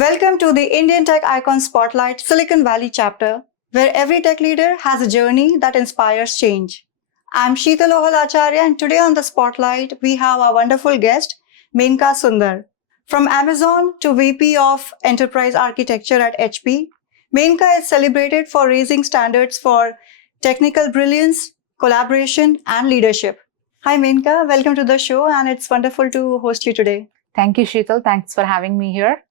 Welcome to the Indian Tech Icon Spotlight Silicon Valley chapter, where every tech leader has a journey that inspires change. I'm Sheetal Acharya, and today on the Spotlight, we have our wonderful guest, Menaka Sundar. From Amazon to VP of Enterprise Architecture at HP, Menaka is celebrated for raising standards for technical brilliance, collaboration, and leadership. Hi, Menaka. Welcome to the show, and it's wonderful to host you today. Thank you, Sheetal. Thanks for having me here.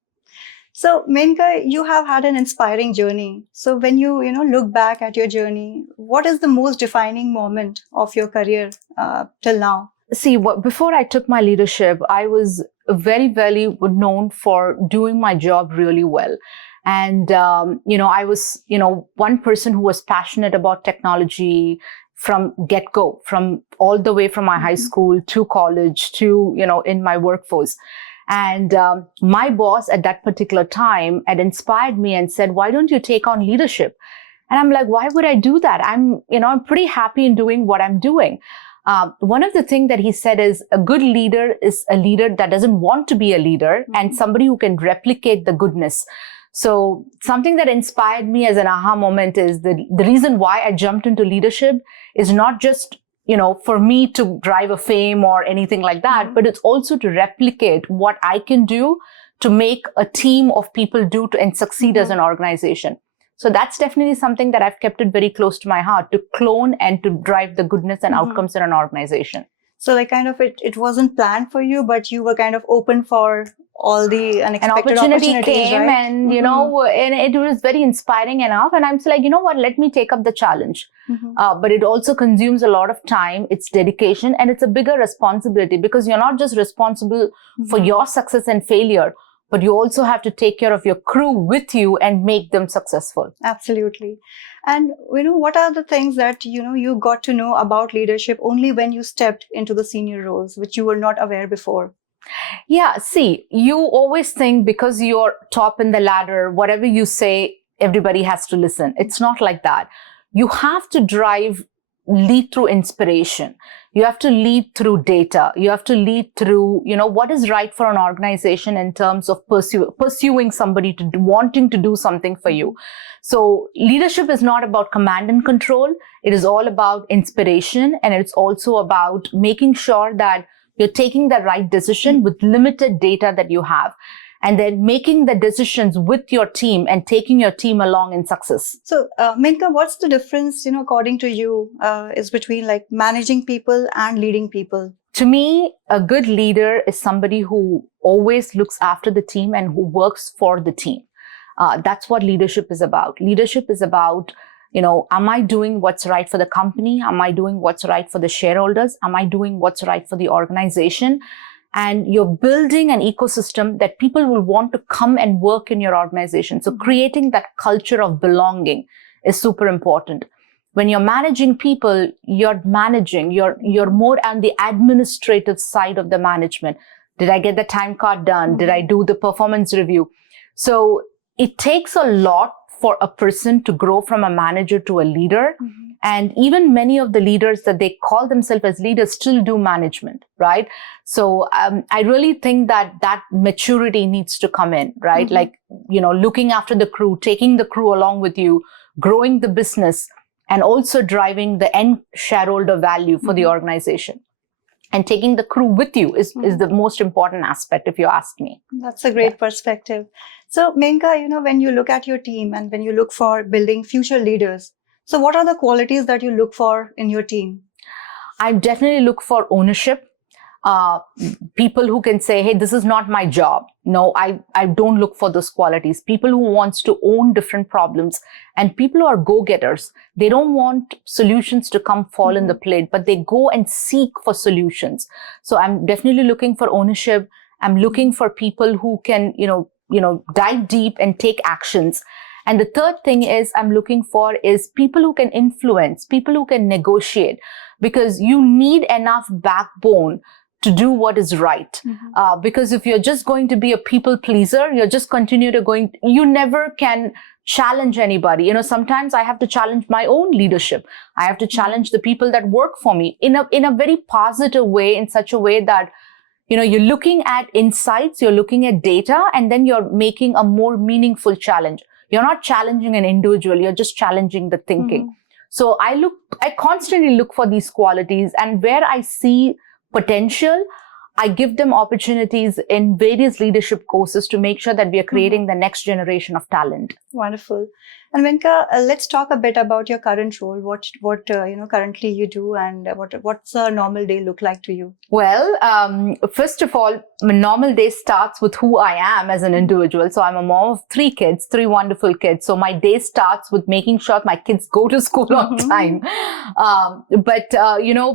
So, Menaka, you have had an inspiring journey. So, when you look back at your journey, what is the most defining moment of your career till now? See, before I took my leadership, I was very known for doing my job really well. And, I was, one person who was passionate about technology from get-go, from all the way from my high school to college to, in my workforce. And my boss at that particular time had inspired me and said, why don't you take on leadership? And I'm like, why would I do that? I'm pretty happy in doing what I'm doing. One of the things that he said is a good leader is a leader that doesn't want to be a leader and somebody who can replicate the goodness. So something that inspired me as an aha moment is the reason why I jumped into leadership is not just for me to drive a fame or anything like that, but it's also to replicate what I can do to make a team of people do and succeed as an organization. So that's definitely something that I've kept it very close to my heart, to clone and to drive the goodness and outcomes in an organization. So it wasn't planned for you, but you were kind of open for all the unexpected opportunity came, right? And, and it was very inspiring enough. And I'm like, let me take up the challenge. But it also consumes a lot of time, it's dedication, and it's a bigger responsibility because you're not just responsible for your success and failure, but you also have to take care of your crew with you and make them successful. Absolutely. And, what are the things that, you got to know about leadership only when you stepped into the senior roles, which you were not aware before? Yeah, see, you always think because you're top in the ladder, whatever you say, everybody has to listen. It's not like that. You have to lead through inspiration. You have to lead through data. You have to lead through, what is right for an organization in terms of pursuing somebody to wanting to do something for you. So leadership is not about command and control. It is all about inspiration. And it's also about making sure that you're taking the right decision with limited data that you have, and then making the decisions with your team and taking your team along in success. So, Menaka, what's the difference, according to you, is between managing people and leading people? To me, a good leader is somebody who always looks after the team and who works for the team. That's what leadership is about. Leadership is about am I doing what's right for the company? Am I doing what's right for the shareholders? Am I doing what's right for the organization? And you're building an ecosystem that people will want to come and work in your organization. So creating that culture of belonging is super important. When you're managing people, you're more on the administrative side of the management. Did I get the time card done? Did I do the performance review? So it takes a lot for a person to grow from a manager to a leader. And even many of the leaders that they call themselves as leaders still do management, right? So I really think that maturity needs to come in, right? Looking after the crew, taking the crew along with you, growing the business, and also driving the end shareholder value for the organization. And taking the crew with you is the most important aspect, if you ask me. That's a great perspective. So, Menaka, when you look at your team and when you look for building future leaders, so what are the qualities that you look for in your team? I definitely look for ownership. People who can say, hey, this is not my job. No, I don't look for those qualities. People who wants to own different problems, and people who are go-getters. They don't want solutions to fall in the plate, but they go and seek for solutions. So I'm definitely looking for ownership. I'm looking for people who can, dive deep and take actions. And the third thing I'm looking for is people who can influence, people who can negotiate, because you need enough backbone to do what is right. Because if you're just going to be a people pleaser, you're just you never can challenge anybody. Sometimes I have to challenge my own leadership. I have to challenge the people that work for me in a very positive way, in such a way that you're looking at insights, you're looking at data, and then you're making a more meaningful challenge. You're not challenging an individual, you're just challenging the thinking. So I constantly look for these qualities, and where I see potential, I give them opportunities in various leadership courses to make sure that we are creating the next generation of talent. Wonderful. And Menaka, let's talk a bit about your current role. What currently you do, and what's a normal day look like to you? Well, first of all, my normal day starts with who I am as an individual. So I'm a mom of 3 kids, 3 wonderful kids. So my day starts with making sure my kids go to school on time.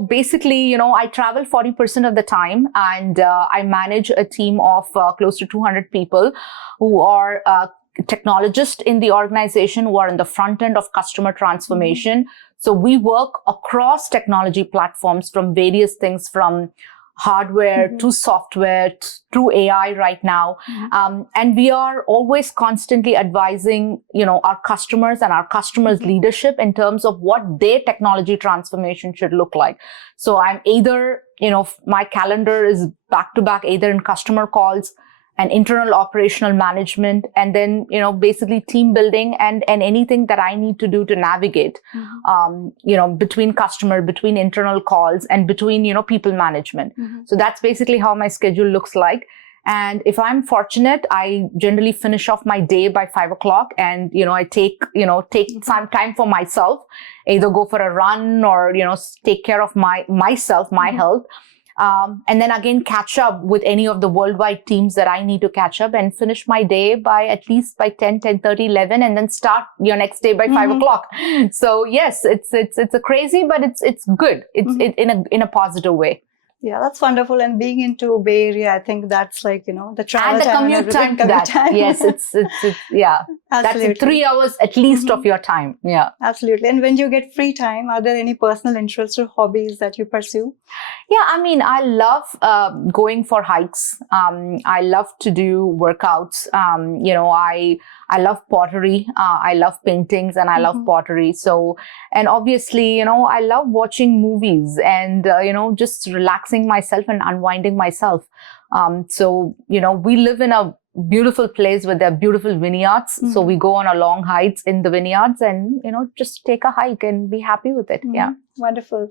Basically, I travel 40% of the time, and I manage a team of close to 200 people who are technologists in the organization, who are in the front end of customer transformation. So we work across technology platforms, from various things, from hardware to software through AI right now. And we are always constantly advising, our customers and our customers' leadership in terms of what their technology transformation should look like. So I'm either, my calendar is back to back, either in customer calls and internal operational management, and then, basically team building and anything that I need to do to navigate, between customer, between internal calls, and between, people management. So that's basically how my schedule looks like. And if I'm fortunate, I generally finish off my day by 5 o'clock, and, I take some time for myself, either go for a run or, take care of myself, my health. And then again, catch up with any of the worldwide teams that I need to catch up, and finish my day by at least by 10:30, 11, and then start your next day by 5 o'clock. So yes, it's a crazy, but it's good. It's in a positive way. Yeah, that's wonderful. And being into Bay Area, I think that's like, the travel and the time commute time to that. time. Yes, it's yeah. Absolutely. That's 3 hours at least of your time. Yeah. Absolutely. And when you get free time, are there any personal interests or hobbies that you pursue? Yeah, I love going for hikes. I love to do workouts. I love pottery. I love paintings, and I love pottery. So, and obviously, I love watching movies and, just relaxing myself and unwinding myself. So, we live in a beautiful place where there are beautiful vineyards. So we go on a long hikes in the vineyards and, just take a hike and be happy with it. Yeah. Wonderful.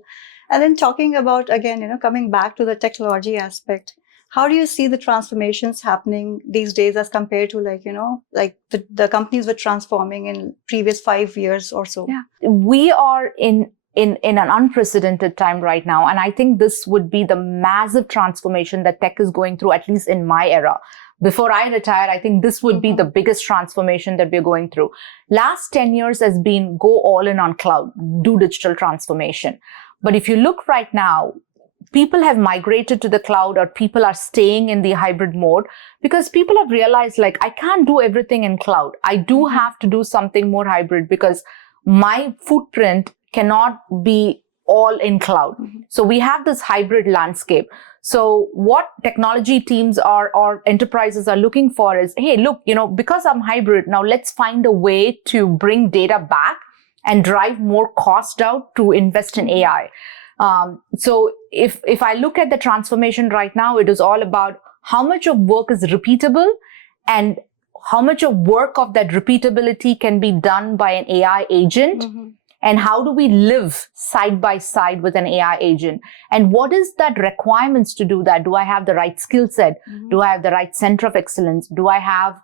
And then talking about, again, coming back to the technology aspect, how do you see the transformations happening these days as compared to the companies were transforming in previous 5 years or so? Yeah. We are in an unprecedented time right now. And I think this would be the massive transformation that tech is going through, at least in my era. Before I retire, I think this would be the biggest transformation that we're going through. Last 10 years has been go all in on cloud, do digital transformation. But if you look right now, people have migrated to the cloud, or people are staying in the hybrid mode, because people have realized, I can't do everything in cloud. I do have to do something more hybrid, because my footprint cannot be all in cloud. So we have this hybrid landscape. So what technology teams or enterprises are looking for is, hey, look, because I'm hybrid, now let's find a way to bring data back and drive more cost out to invest in AI. So if I look at the transformation right now, it is all about how much of work is repeatable, and how much of work of that repeatability can be done by an AI agent. And how do we live side by side with an AI agent? And what is that requirements to do that? Do I have the right skill set? Do I have the right center of excellence? Do I have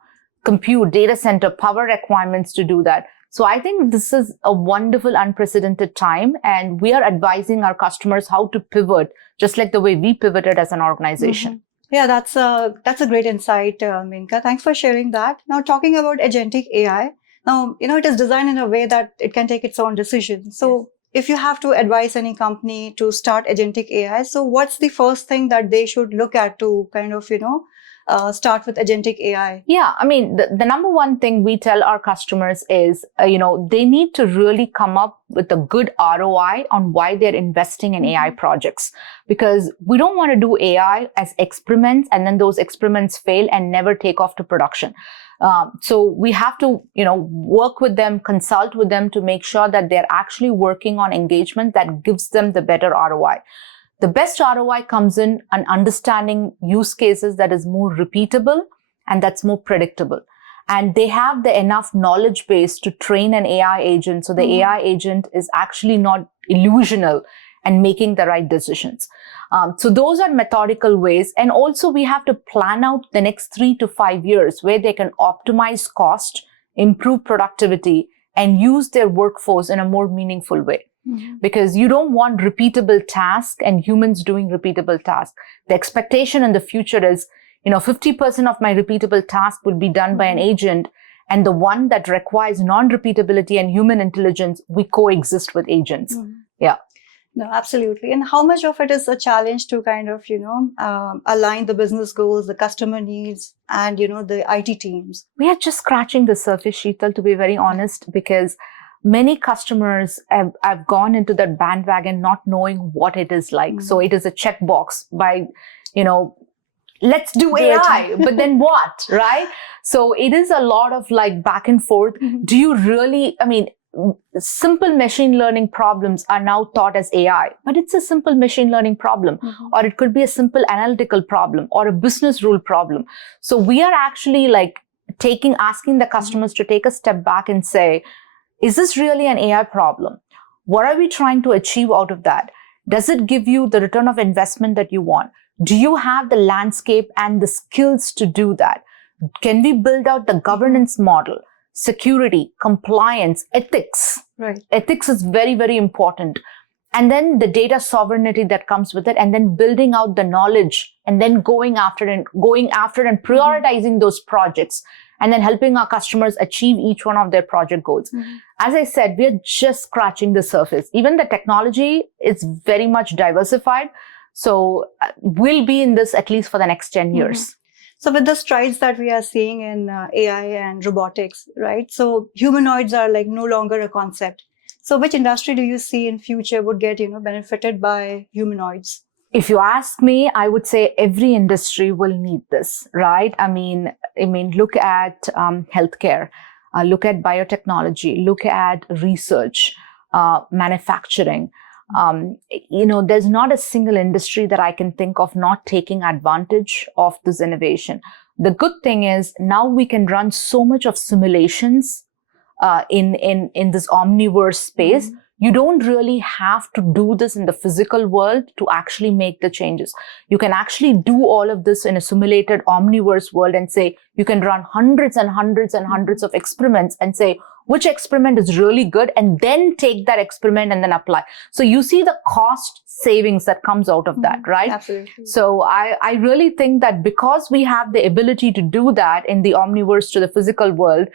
compute, data center, power requirements to do that? So I think this is a wonderful, unprecedented time, and we are advising our customers how to pivot, just like the way we pivoted as an organization. Yeah, that's a great insight, Menaka. Thanks for sharing that. Now, talking about agentic AI, now, it is designed in a way that it can take its own decisions. So if you have to advise any company to start agentic AI, so what's the first thing that they should look at to kind of, start with agentic AI? Yeah, the number one thing we tell our customers is, they need to really come up with a good ROI on why they're investing in AI projects. Because we don't want to do AI as experiments, and then those experiments fail and never take off to production. So we have to, work with them, consult with them to make sure that they're actually working on engagement that gives them the better ROI. The best ROI comes in an understanding use cases that is more repeatable and that's more predictable. And they have the enough knowledge base to train an AI agent. So the AI agent is actually not illusional and making the right decisions. So those are methodical ways. And also we have to plan out the next 3 to 5 years where they can optimize cost, improve productivity, and use their workforce in a more meaningful way. Because you don't want repeatable tasks and humans doing repeatable tasks. The expectation in the future is, 50% of my repeatable task will be done by an agent, and the one that requires non-repeatability and human intelligence, we coexist with agents. Yeah. No, absolutely. And how much of it is a challenge to kind of, align the business goals, the customer needs, and, the IT teams? We are just scratching the surface, Sheetal, to be very honest, because many customers have gone into that bandwagon not knowing what it is like. So it is a checkbox by, let's do AI, but then what, right? So it is a lot of like back and forth. Do you really, simple machine learning problems are now taught as AI, but it's a simple machine learning problem, or it could be a simple analytical problem or a business rule problem. So we are actually like asking the customers to take a step back and say, is this really an AI problem? What are we trying to achieve out of that? Does it give you the return of investment that you want? Do you have the landscape and the skills to do that? Can we build out the governance model, security, compliance, ethics? Right. Ethics is very, very important. And then the data sovereignty that comes with it, and then building out the knowledge, and then going after and prioritizing those projects, and then helping our customers achieve each one of their project goals. As I said, we are just scratching the surface. Even the technology is very much diversified. So we'll be in this at least for the next 10 years. So with the strides that we are seeing in AI and robotics, right? So humanoids are like no longer a concept. So which industry do you see in future would get, benefited by humanoids? If you ask me, I would say every industry will need this, right? I mean, look at healthcare, look at biotechnology, look at research, manufacturing. There's not a single industry that I can think of not taking advantage of this innovation. The good thing is now we can run so much of simulations in this omniverse space. You don't really have to do this in the physical world to actually make the changes. You can actually do all of this in a simulated omniverse world and say, you can run hundreds and hundreds and hundreds of experiments and say, which experiment is really good, and then take that experiment and then apply. So you see the cost savings that comes out of that, right? Absolutely. So I really think that because we have the ability to do that in the omniverse to the physical world,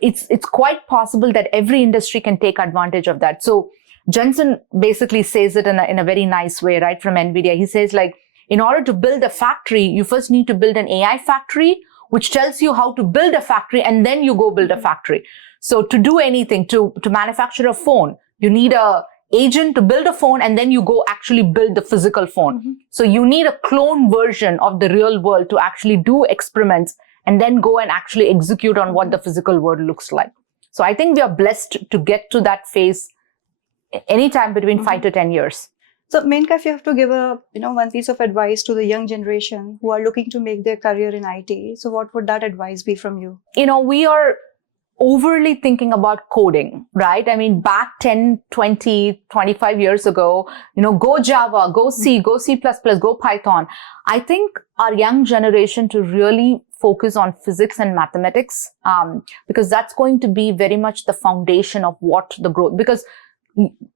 it's quite possible that every industry can take advantage of that. So Jensen basically says it in a very nice way, right, from NVIDIA. He says, like, in order to build a factory, you first need to build an AI factory, which tells you how to build a factory, and then you go build a factory. So to do anything, to manufacture a phone, you need a agent to build a phone, and then you go actually build the physical phone. So you need a clone version of the real world to actually do experiments and then go and actually execute on what the physical world looks like. So I think we are blessed to get to that phase anytime between 5 to 10 years. So Menaka, if you have to give one piece of advice to the young generation who are looking to make their career in IT, so what would that advice be from you? We are overly thinking about coding, right? I mean, back 10, 20, 25 years ago, go Java, go C, go C++, go Python. I think our young generation to really focus on physics and mathematics, because that's going to be very much the foundation of what the growth, because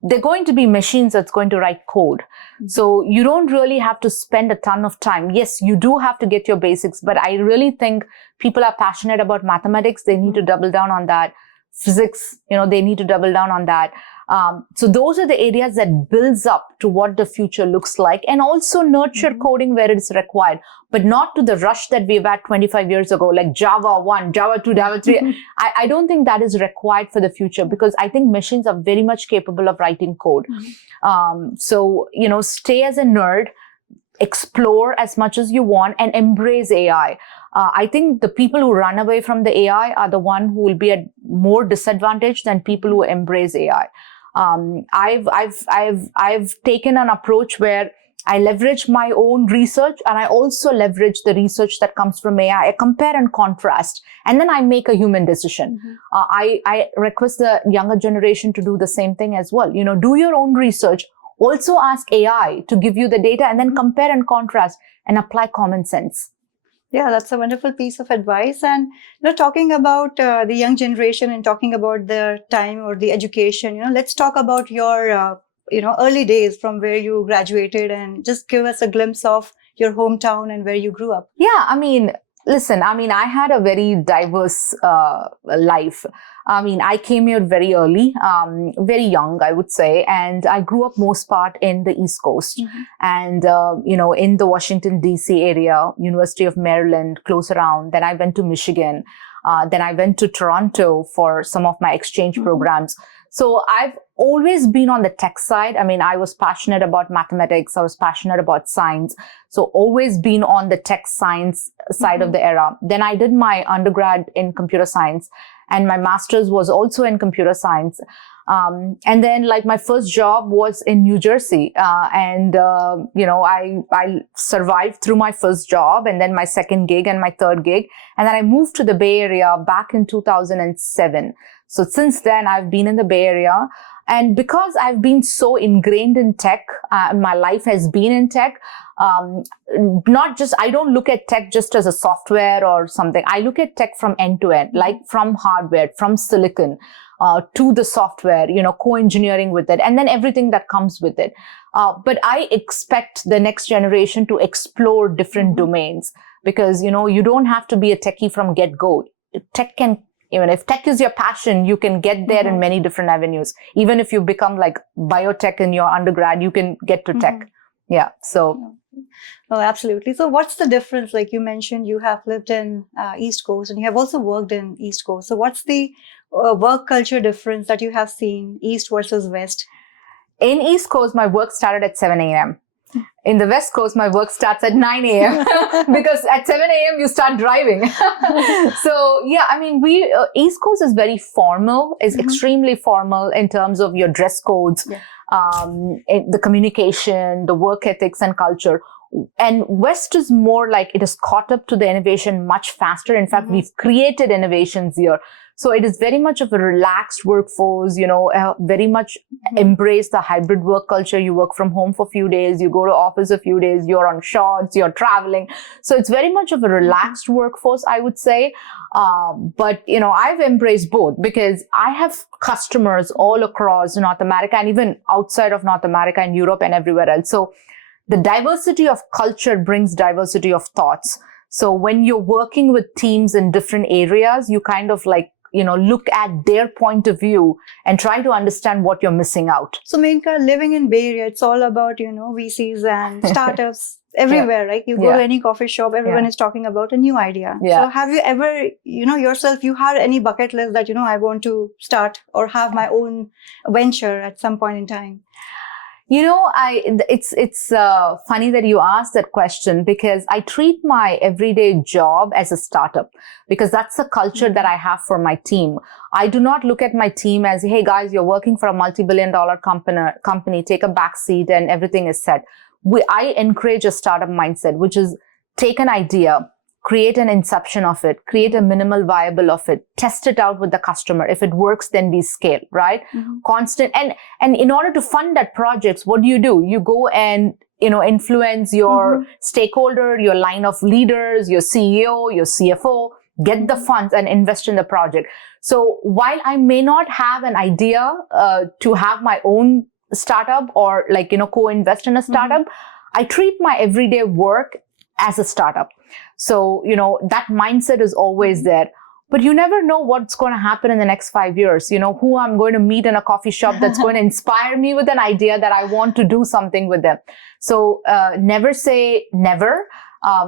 they're going to be machines that's going to write code. So you don't really have to spend a ton of time. Yes, you do have to get your basics, but I really think people are passionate about mathematics. They need to double down on that. Physics, they need to double down on that. So those are the areas that builds up to what the future looks like, and also nurture coding where it's required, but not to the rush that we've had 25 years ago, like Java 1, Java 2, Java 3. I don't think that is required for the future, because I think machines are very much capable of writing code. So, stay as a nerd, explore as much as you want, and embrace AI. I think the people who run away from the AI are the one who will be at more disadvantage than people who embrace AI. I've taken an approach where I leverage my own research and I also leverage the research that comes from AI. I compare and contrast, and then I make a human decision. I request the younger generation to do the same thing as well. Do your own research. Also ask AI to give you the data and then compare and contrast and apply common sense. Yeah, that's a wonderful piece of advice. And talking about the young generation and talking about the time or the education, let's talk about your early days from where you graduated, and just give us a glimpse of your hometown and where you grew up. Yeah, listen, I had a very diverse life. I came here very early, very young, I would say, and I grew up most part in the East Coast and, in the Washington, D.C. area, University of Maryland, close around. Then I went to Michigan. Then I went to Toronto for some of my exchange programs. So I've always been on the tech side. I was passionate about mathematics. I was passionate about science. So always been on the tech science side of the era. Then I did my undergrad in computer science, and my master's was also in computer science. And then my first job was in New Jersey. I survived through my first job, and then my second gig and my third gig. And then I moved to the Bay Area back in 2007. So since then, I've been in the Bay Area. And because I've been so ingrained in tech, my life has been in tech. I don't look at tech just as a software or something. I look at tech from end to end, like from hardware, from silicon, to the software, co-engineering with it, and then everything that comes with it. But I expect the next generation to explore different domains, because, you don't have to be a techie from get-go. Tech can, even if tech is your passion, you can get there in many different avenues. Even if you become like biotech in your undergrad, you can get to tech. Yeah. So. Oh, absolutely. So what's the difference? Like you mentioned, you have lived in East Coast and you have also worked in East Coast. So what's the work culture difference that you have seen, East versus West? In East Coast, my work started at 7 a.m. In the West Coast, my work starts at 9 a.m. because at 7 a.m. you start driving. So yeah, East Coast is very formal, is extremely formal in terms of your dress codes, the communication, the work ethics and culture. And West is more like it is caught up to the innovation much faster. In fact, we've created innovations here. So it is very much of a relaxed workforce, very much embrace the hybrid work culture. You work from home for a few days, you go to office a few days, you're on shorts, you're traveling. So it's very much of a relaxed workforce, I would say. But, I've embraced both because I have customers all across North America and even outside of North America and Europe and everywhere else. So the diversity of culture brings diversity of thoughts. So when you're working with teams in different areas, you kind of look at their point of view and try to understand what you're missing out. So Menaka, living in Bay Area, it's all about, VCs and startups everywhere, right? You go to any coffee shop, everyone is talking about a new idea. So have you ever, yourself, you had any bucket list that, I want to start or have my own venture at some point in time? It's funny that you asked that question, because I treat my everyday job as a startup, because that's the culture that I have for my team. I do not look at my team as, hey guys, you're working for a multi-billion-dollar company, take a back seat and everything is set. I encourage a startup mindset, which is take an idea, create an inception of it, create a minimal viable of it, test it out with the customer. If it works, then we scale, right? Constant. And in order to fund that project, what do? You go and, influence your stakeholder, your line of leaders, your CEO, your CFO, get the funds and invest in the project. So while I may not have an idea to have my own startup or co-invest in a startup, I treat my everyday work as a startup. So, that mindset is always there. But you never know what's going to happen in the next 5 years, who I'm going to meet in a coffee shop that's going to inspire me with an idea that I want to do something with them. So never say never,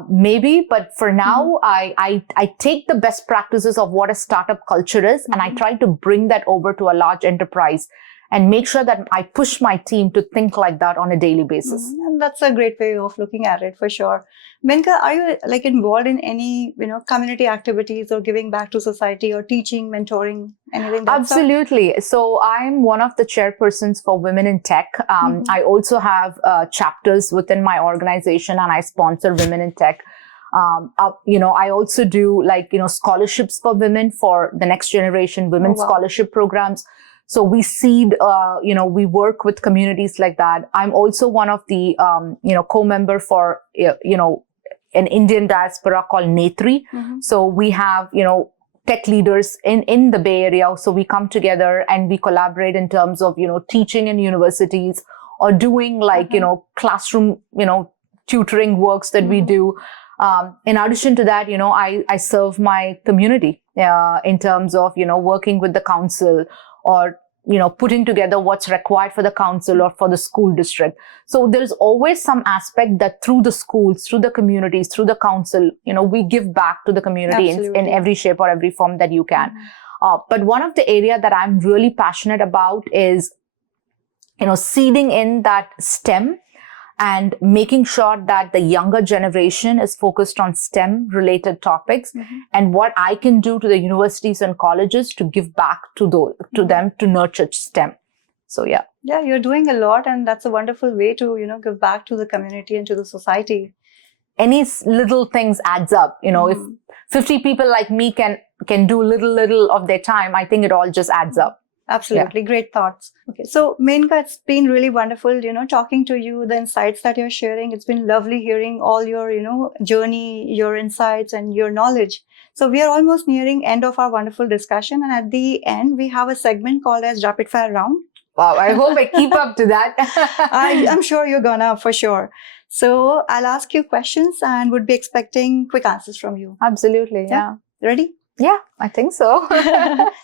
maybe, but for now, I take the best practices of what a startup culture is, and I try to bring that over to a large enterprise. and make sure that I push my team to think like that on a daily basis. And that's a great way of looking at it for sure. Menaka, are you like involved in any, community activities or giving back to society or teaching, mentoring, anything that sort? Absolutely. So I'm one of the chairpersons for Women in Tech. I also have chapters within my organization, and I sponsor Women in Tech. I also do scholarships for women for the next generation, women scholarship programs. So we seed, we work with communities like that. I'm also one of the, co-member for, an Indian diaspora called Netri. So we have, tech leaders in the Bay Area. So we come together and we collaborate in terms of, teaching in universities or doing classroom, tutoring works that we do. In addition to that, I serve my community in terms of, working with the council or, putting together what's required for the council or for the school district. So there's always some aspect that through the schools, through the communities, through the council, we give back to the community in every shape or every form that you can. But one of the area that I'm really passionate about is, seeding in that STEM and making sure that the younger generation is focused on STEM related topics and what I can do to the universities and colleges to give back to them to nurture STEM. So, yeah. Yeah, you're doing a lot, and that's a wonderful way to, give back to the community and to the society. Any little things adds up. If 50 people like me can do little of their time, I think it all just adds up. Absolutely. Yeah. Great thoughts. Okay. So, Menaka, it's been really wonderful, talking to you, the insights that you're sharing. It's been lovely hearing all your, journey, your insights and your knowledge. So we are almost nearing end of our wonderful discussion. And at the end, we have a segment called as Rapid Fire Round. Wow. I hope I keep up to that. I'm sure you're gonna, for sure. So I'll ask you questions and would be expecting quick answers from you. Absolutely. Yeah. Ready? Yeah, I think so.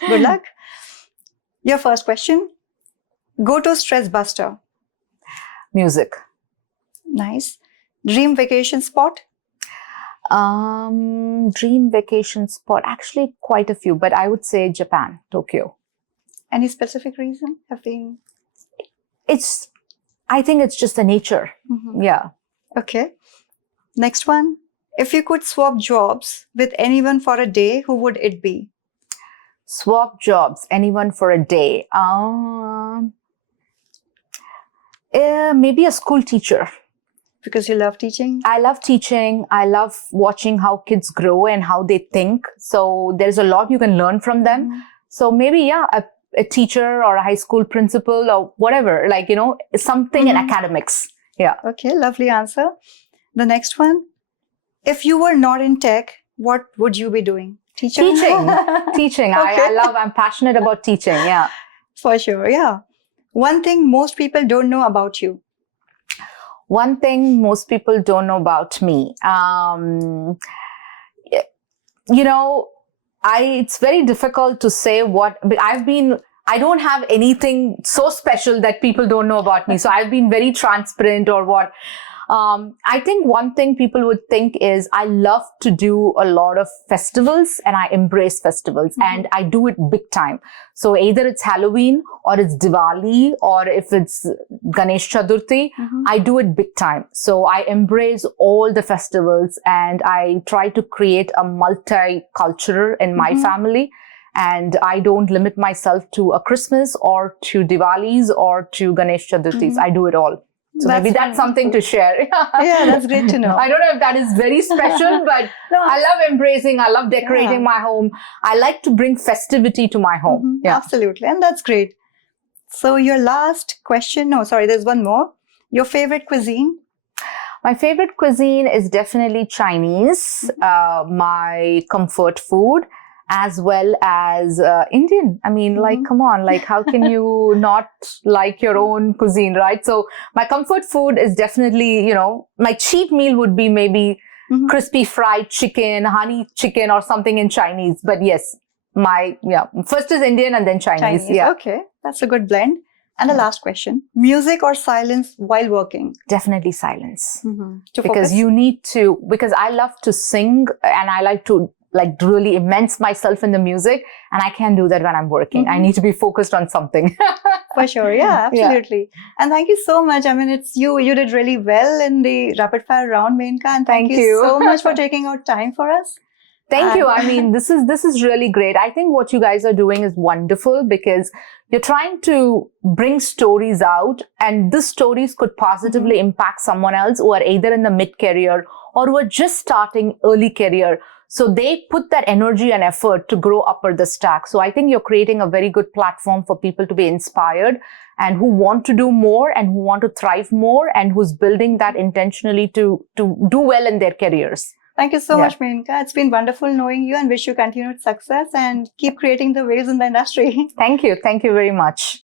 Good luck. Your first question, go-to stress buster. Music. Nice. Dream vacation spot? Dream vacation spot, actually quite a few, but I would say Japan, Tokyo. Any specific reason? I think it's just the nature. Yeah. Okay. Next one, if you could swap jobs with anyone for a day, who would it be? Swap jobs, anyone for a day. Maybe a school teacher. Because you love teaching? I love teaching. I love watching how kids grow and how they think. So there's a lot you can learn from them. So maybe, a teacher or a high school principal or whatever, something in academics. Yeah. Okay, lovely answer. The next one, if you were not in tech, what would you be doing? Teaching. Okay. I'm passionate about teaching. Yeah. For sure. Yeah. One thing most people don't know about you. One thing most people don't know about me. It's very difficult to say but I don't have anything so special that people don't know about me. So I've been very transparent or what. I think one thing people would think is I love to do a lot of festivals and I embrace festivals and I do it big time. So either it's Halloween or it's Diwali or if it's Ganesh Chaturthi, I do it big time. So I embrace all the festivals and I try to create a multicultural in my family. And I don't limit myself to a Christmas or to Diwalis or to Ganesh Chaturthis. I do it all. So maybe that's something to share. Yeah, that's great to know. I don't know if that is very special, but I love embracing. I love decorating my home. I like to bring festivity to my home. Yeah. Absolutely. And that's great. So your last question. No, sorry, there's one more. Your favorite cuisine? My favorite cuisine is definitely Chinese. My comfort food. As well as Indian. I mean, come on, how can you not like your own cuisine, right? So my comfort food is definitely, my cheat meal would be maybe crispy fried chicken, honey chicken or something in Chinese. But yes, first is Indian and then Chinese. Yeah. Okay, that's a good blend. And the last question, music or silence while working? Definitely silence. Because you need to, because I love to sing and I like to like really immense myself in the music, and I can't do that when I'm working. I need to be focused on something. For sure. Yeah, absolutely. And thank you so much. I mean, it's you did really well in the rapid fire round, Menaka. And thank you so much for taking out time for us. Thank you. I mean, this is really great. I think what you guys are doing is wonderful because you're trying to bring stories out, and these stories could positively impact someone else who are either in the mid-career or who are just starting early career. So they put that energy and effort to grow upper the stack. So I think you're creating a very good platform for people to be inspired and who want to do more and who want to thrive more and who's building that intentionally to do well in their careers. Thank you so much, Menaka. It's been wonderful knowing you and wish you continued success and keep creating the waves in the industry. Thank you. Thank you very much.